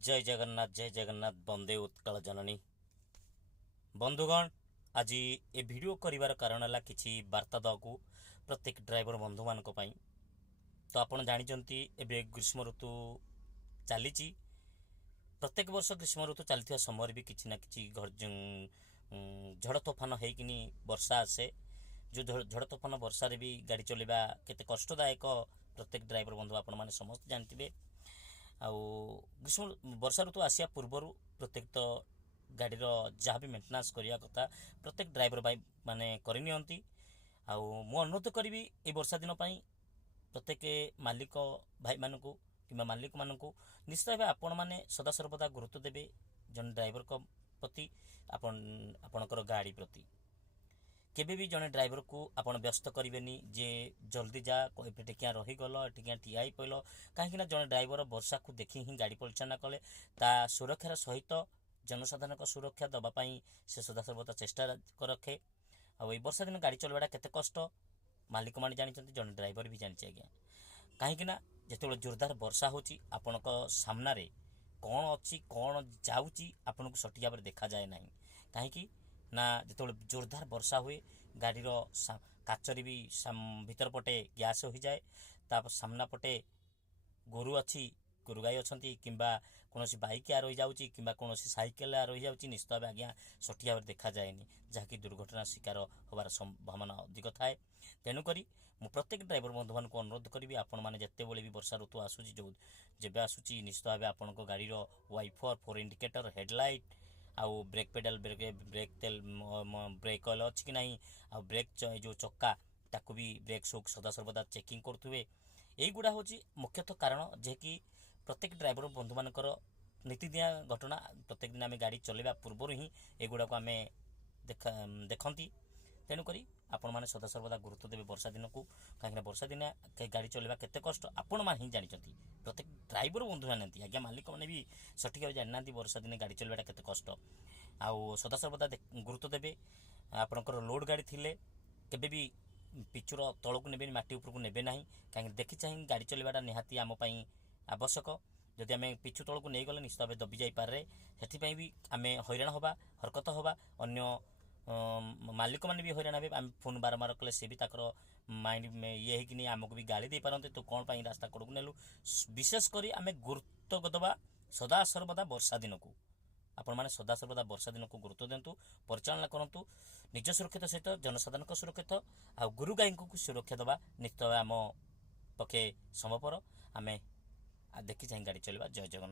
जय जगन्नाथ वंदे उत्कल जननी। बंधुगण, आज ए वीडियो करिवार कारण है किसी वार्ता दवाकू प्रत्येक ड्राइवर बंधु मान तो आपण जानी एबे ग्रीष्म ऋतु चली। प्रत्येक वर्ष ग्रीष्म ऋतु चलता समय भी किसी ना कि झड़ तोफान होकिनी वर्षा आसे। जो झड़ तोफान वर्षा रे भी गाड़ी चलवा केते कष्टदायक प्रत्येक ड्राइवर बंधु आपण मैंने समस्त जानते। आउ ग्रीष्म वर्षा ऋतु आसिया पूर्वर प्रत्येक तो गाड़ी जहाँ भी मेन्टेनांस करने कथा प्रत्येक ड्राइवर भाई माने करनी। मु अनुरोध करी ए वर्षा दिन प्रत्येक मालिक भाई मानक कि मालिक मानक निश्चित भाव आपण मैंने सदासर्वदा गुरुत्व देवे जन ड्राइवर प्रति आपणकर गाड़ी प्रति। केबे भी जने ड्राइवर को आपण व्यस्त करेंगे जे जल्दी जा टिकिया रहीगल टिकिया ठिया पड़ल कहीं जने ड्राइवर वर्षा को देखी ही गाड़ी परिचालना कले ता सुरक्षार सहित जनसाधारण सुरक्षा दवापाई से सदासर्वदा चेष्टा रखे। आ वर्षा दिन गाड़ी चलवाटा केते कष्ट मालिक मैंने जानते जन ड्राइवर भी जानी आज्ञा कहीं जो जोरदार वर्षा होपण सामना कौन अच्छी कौन जाऊँगी आपन को सठिक भाव देखा जाए ना कहीं ना जो जोरदार वर्षा हुए गाड़ी काचरी भी भीतर पटे गैस हो जाए सामना पटे गोरु अच्छी गोरु गाई अच्छा कि कौन बाइक रही जाऊँगी कि कौन सैकेल रही जाऊँगी निश्चित भाव आज्ञा सठिक भाव देखा जाए जहाँकि दुर्घटना शिकार होबार संभावना अधिक थाए। तेणुक मु प्रत्येक ड्राइवर बंधु मान अनुरोध करी आपण मैंने जिते बड़े भी वर्षा ऋतु आसूची जो जब आसूची निश्चित भाव आपण गाड़ी वाइफर फोर इंडिकेटर हेडलाइट आउ ब्रेक पेडाल ब्रेक तेल ब्रेक ऑयल अच्छी कि नहीं आ ब्रेक जो चक्का ताकू भी ब्रेक शोक सदासर्वदा चेकिंग करुवे। यहीगुड़ा हूँ मुख्यतः कारण जे कि प्रत्येक ड्राइवर बंधु मानकर नीतिदिया घटना प्रत्येक दिन आम गाड़ी चलवा पूर्वर ही एगुड़ा को आम देखती। तेणुक आपण मैंने सदासर्वदा गुरुत्व देवे वर्षा दिन को कहीं वर्षा दिन गाड़ी चलवा केते कष्ट आपण मैंने ही जानते प्रत्येक ड्राइवर बंधु जानते आज्ञा मालिक मैंने भी सठिक भाव जाना वर्षा दिन गाड़ी चलवाटा केते कष्ट आउ सदासर्वदा गुरुत्व देवे। आपणकर लोड गाड़ी थिले केबे भी पिचुर तलक ने माटी उपरको नेबे ना कहीं देखी चाह गाड़ी चलवाटा निहाती आम आवश्यक। जदि आम पिछु तलक नहीं गले निश्चित भाव दबी जापे से भी आम हैरान हवा हरकत हवा अन्य मालिक मैंने भी हैरान हे आम फोन बारंबार कले सी भी माइंड ये होकिनी आमको भी गाली दे पारते तो कौन पाई रास्ता कड़क नेलु। विशेषकर आम गुरुत्व दबा सदासर्वदा वर्षा दिन को आपण मैंने सदासर्वदा वर्षा दिन को गुरुत्व दिंतु परिचालना करूँ निज सुरक्षित सहित जनसाधारण सुरक्षित आ गुरु गाई को सुरक्षा दबा निश्चित आम पक्षे संभवपर आम देखी चाह गाड़ी चलवा। जय जगन्नाथ।